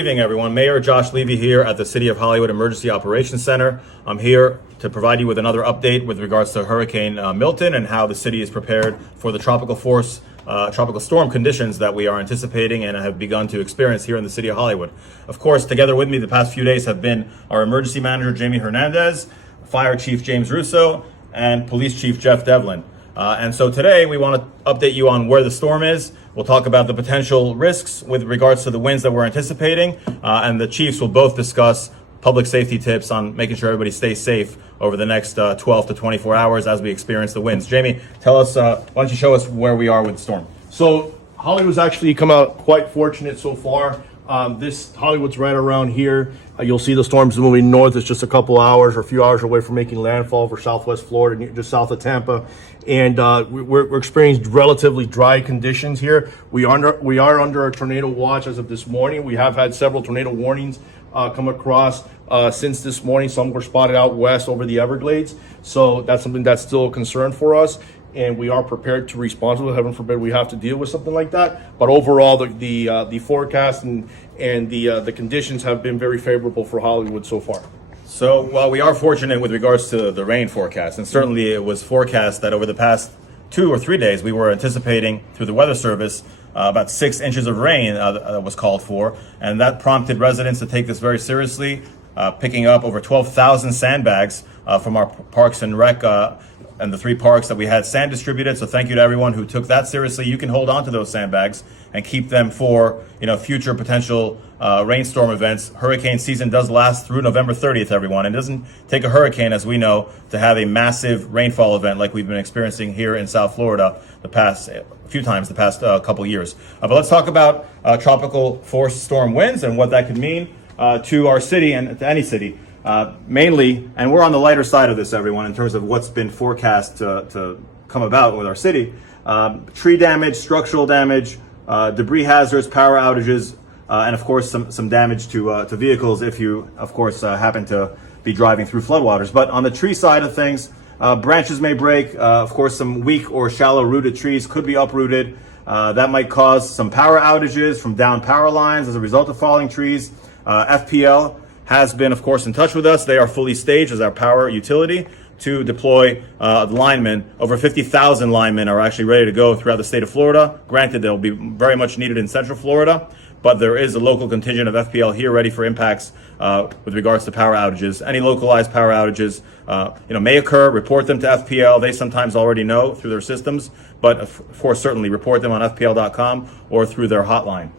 Good evening, everyone. Mayor Josh Levy here at the City of Hollywood Emergency Operations Center. I'm here to provide you with another update with regards to Hurricane Milton and how the city is prepared for the tropical storm conditions that we are anticipating and have begun to experience here in the City of Hollywood. Of course, together with me the past few days have been our Emergency Manager, Jamie Hernandez, Fire Chief James Russo, and Police Chief Jeff Devlin. And so today we want to update you on where the storm is. We'll talk about the potential risks with regards to the winds that we're anticipating, and the chiefs will both discuss public safety tips on making sure everybody stays safe over the next 12 to 24 hours as we experience the winds. Jamie, tell us, why don't you show us where we are with the storm? So Hollywood's actually come out quite fortunate so far. Hollywood's right around here. You'll see the storm's moving north. It's just a couple hours or a few hours away from making landfall for Southwest Florida, just south of Tampa. And we're experiencing relatively dry conditions here. We are under a tornado watch as of this morning. We have had several tornado warnings come across since this morning. Some were spotted out west over the Everglades. So that's something that's still a concern for us. And we are prepared to respond to it. Heaven forbid we have to deal with something like that. But overall, the forecast and the conditions have been very favorable for Hollywood so far. So while we are fortunate with regards to the rain forecast, and certainly it was forecast that over the past 2 or 3 days we were anticipating through the Weather Service about 6 inches of rain that was called for, and that prompted residents to take this very seriously, picking up over 12,000 sandbags from our Parks and Rec and the 3 parks that we had sand distributed. So thank you to everyone who took that seriously. You can hold on to those sandbags and keep them for future potential rainstorm events. Hurricane season does last through November 30th, everyone. It doesn't take a hurricane, as we know, to have a massive rainfall event like we've been experiencing here in South Florida the past couple years. But let's talk about tropical force storm winds and what that could mean to our city and to any city. Mainly, and we're on the lighter side of this, everyone, in terms of what's been forecast to come about with our city. Tree damage, structural damage, debris hazards, power outages, and of course some damage to vehicles if you, of course, happen to be driving through floodwaters. But on the tree side of things, branches may break. Of course, some weak or shallow rooted trees could be uprooted. That might cause some power outages from downed power lines as a result of falling trees. FPL has been, of course, in touch with us. They are fully staged as our power utility to deploy linemen. Over 50,000 linemen are actually ready to go throughout the state of Florida. Granted, they'll be very much needed in Central Florida, but there is a local contingent of FPL here ready for impacts with regards to power outages. Any localized power outages may occur. Report them to FPL. They sometimes already know through their systems, but of course, certainly report them on FPL.com or through their hotline.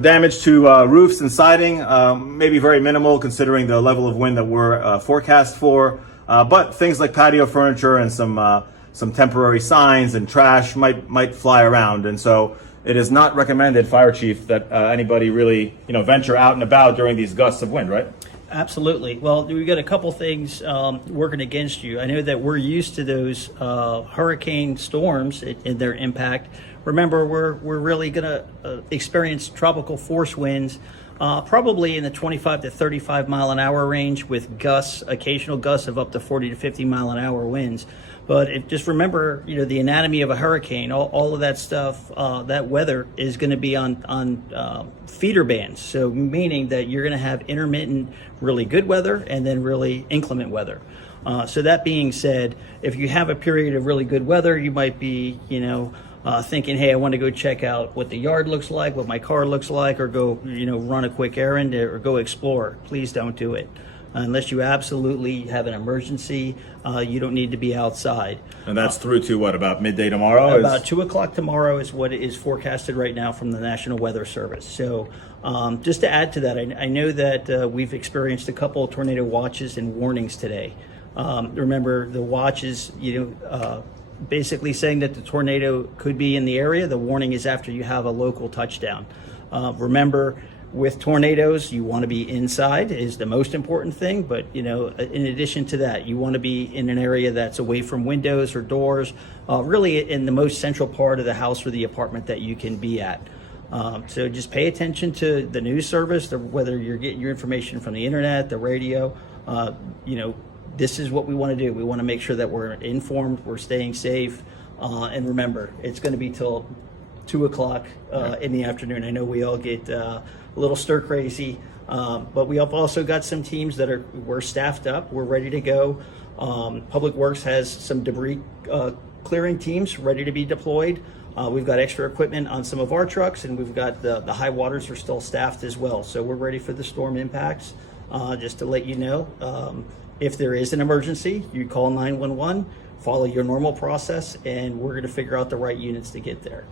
Damage to roofs and siding may be very minimal considering the level of wind that we're forecast for. But things like patio furniture and some temporary signs and trash might fly around. And so it is not recommended, Fire Chief, that anybody really venture out and about during these gusts of wind, right? Absolutely. Well, we've got a couple things working against you. I know that we're used to those hurricane storms and their impact. Remember, we're really going to experience tropical force winds, probably in the 25 to 35 mile an hour range, with occasional gusts of up to 40 to 50 mile an hour winds. But just remember, the anatomy of a hurricane, all of that stuff, that weather is going to be on feeder bands. So meaning that you're going to have intermittent, really good weather and then really inclement weather. So that being said, if you have a period of really good weather, you might be, thinking, hey, I want to go check out what the yard looks like, what my car looks like, or go, run a quick errand or go explore. Please don't do it. Unless you absolutely have an emergency, you don't need to be outside. And that's through to what, about midday tomorrow? About 2 o'clock tomorrow is what is forecasted right now from the National Weather Service. So just to add to that, I know that we've experienced a couple of tornado watches and warnings today. Remember, the watches, basically saying that the tornado could be in the area. The warning is after you have a local touchdown. Remember, with tornadoes, you want to be inside is the most important thing. But, in addition to that, you want to be in an area that's away from windows or doors, really in the most central part of the house or the apartment that you can be at. So just pay attention to the news service, whether you're getting your information from the internet, the radio, this is what we want to do. We want to make sure that we're informed, we're staying safe, and remember, it's going to be till 2 o'clock in the afternoon. I know we all get a little stir crazy, but we have also got some teams that we're staffed up. We're ready to go. Public Works has some debris clearing teams ready to be deployed. We've got extra equipment on some of our trucks, and we've got the high waters are still staffed as well. So we're ready for the storm impacts. Just to let you know, if there is an emergency, you call 911, follow your normal process, and we're going to figure out the right units to get there.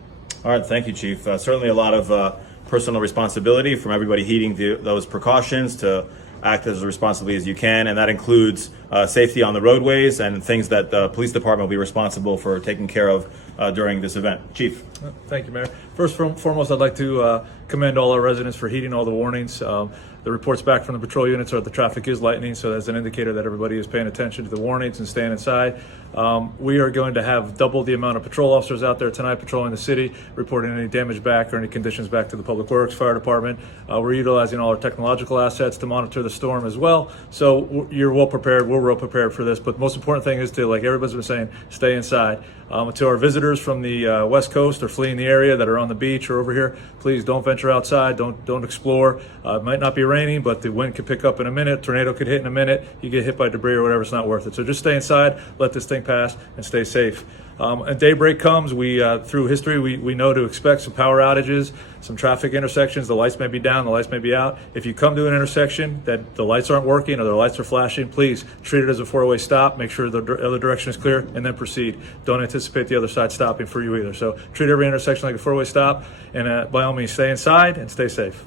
All right, thank you, Chief. Certainly a lot of personal responsibility from everybody heeding those precautions to act as responsibly as you can, and that includes safety on the roadways and things that the police department will be responsible for taking care of during this event. Chief. Thank you, Mayor. First and foremost, I'd like to commend all our residents for heeding all the warnings. The reports back from the patrol units are that the traffic is lightening, so that's an indicator that everybody is paying attention to the warnings and staying inside. We are going to have double the amount of patrol officers out there tonight patrolling the city, reporting any damage back or any conditions back to the Public Works, Fire Department. We're utilizing all our technological assets to monitor the storm as well. So you're well prepared. We're well prepared for this. But the most important thing is to, like everybody's been saying, stay inside. To our visitors from the West Coast or fleeing the area that are on the beach or over here, please don't venture outside. Don't explore. It might not be raining, but the wind could pick up in a minute. Tornado could hit in a minute. You get hit by debris or whatever. It's not worth it. So just stay inside. Let this thing pass and stay safe. And daybreak comes, through history, we know to expect some power outages, some traffic intersections. The lights may be down, the lights may be out. If you come to an intersection that the lights aren't working or the lights are flashing, please treat it as a four-way stop. Make sure the other direction is clear and then proceed. Don't anticipate the other side stopping for you either. So treat every intersection like a four-way stop, and by all means, stay inside and stay safe.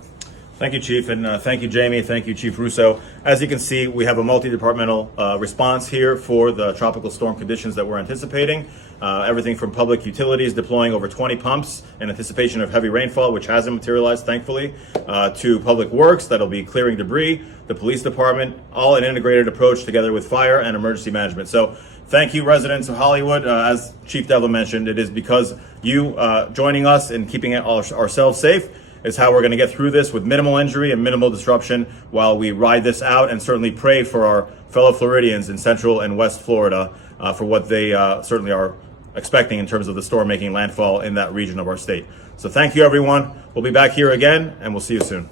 Thank you, Chief, and thank you, Jamie. Thank you, Chief Russo. As you can see, we have a multi-departmental response here for the tropical storm conditions that we're anticipating. Everything from public utilities deploying over 20 pumps in anticipation of heavy rainfall, which hasn't materialized, thankfully, to Public Works that'll be clearing debris, the police department, all an integrated approach together with fire and emergency management. So thank you, residents of Hollywood. As Chief Devlin mentioned, it is because you joining us and keeping ourselves safe is how we're going to get through this with minimal injury and minimal disruption while we ride this out, and certainly pray for our fellow Floridians in Central and West Florida for what they certainly are expecting in terms of the storm making landfall in that region of our state. So thank you, everyone. We'll be back here again, and we'll see you soon.